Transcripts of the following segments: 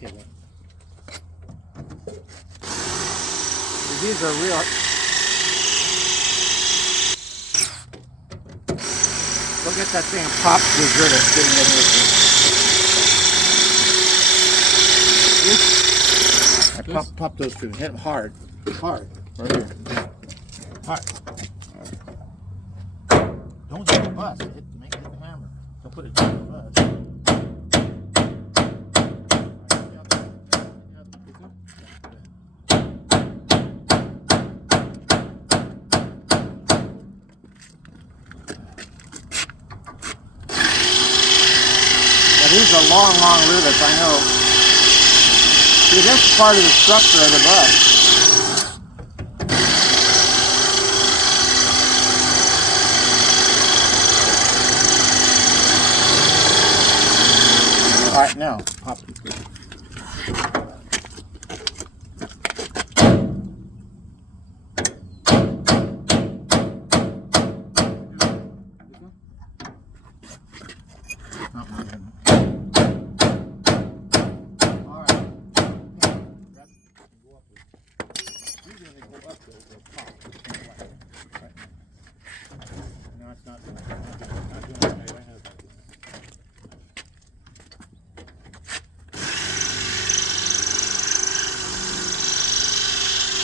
Okay, well. These are real. Go get that thing and pop these rivets. Pop those two. Hit them hard. Hard. Right here. Hard. Don't hit the bus. Make it the hammer. Don't put it down the bus. These are long rivets, I know. See, this is part of the structure of the bus. All right, now, pop it.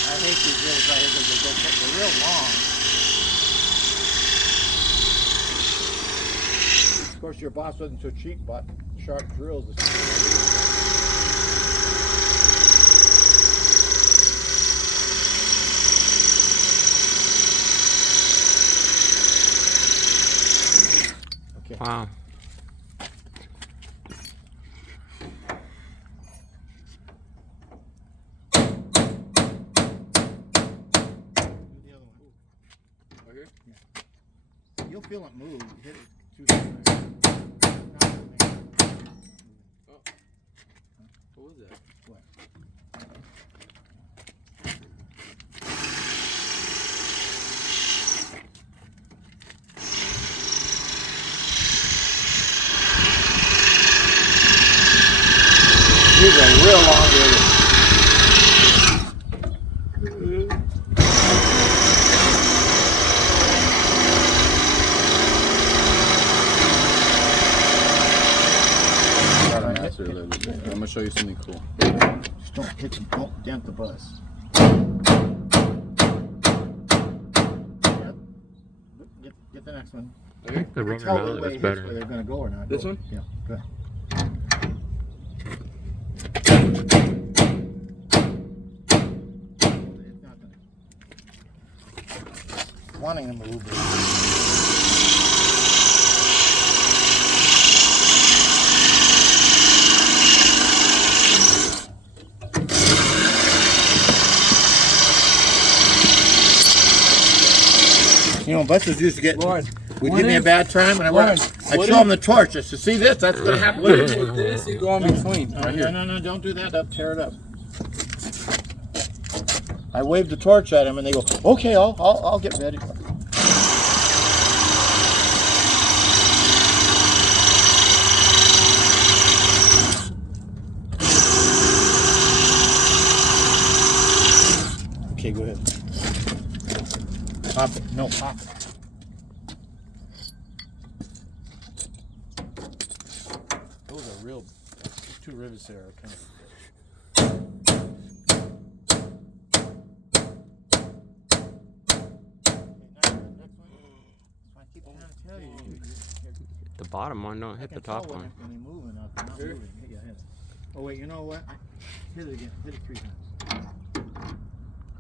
I hate these drills right here because they're real long. Of course, your boss wasn't so cheap, but sharp drills. Okay. Wow. You'll feel it move. Hit it too fast. Oh. What was that? What? These are real long rivets. I'm gonna show you something cool. Just don't dent the bus. Get the next one. Okay. The rubber Tell mallet the way is it better. hits, whether they're going to go or not. This go. one? Yeah, good. It's not gonna... Wanting to move. You know, buses used to get, would give me a bad time, and I'd show them the torch. I said, see this? That's going to happen. This you go in between. No, don't do that. Don't tear it up. I waved the torch at them, and they go, okay, I'll get ready. Okay, go ahead. Pop it. No, pop it. Those are real. Two rivets there are kind of. The bottom one, don't hit the top one. When they move enough, they're not moving. Yeah, hit it. Oh wait, you know what? Hit it again. Hit it 3 times.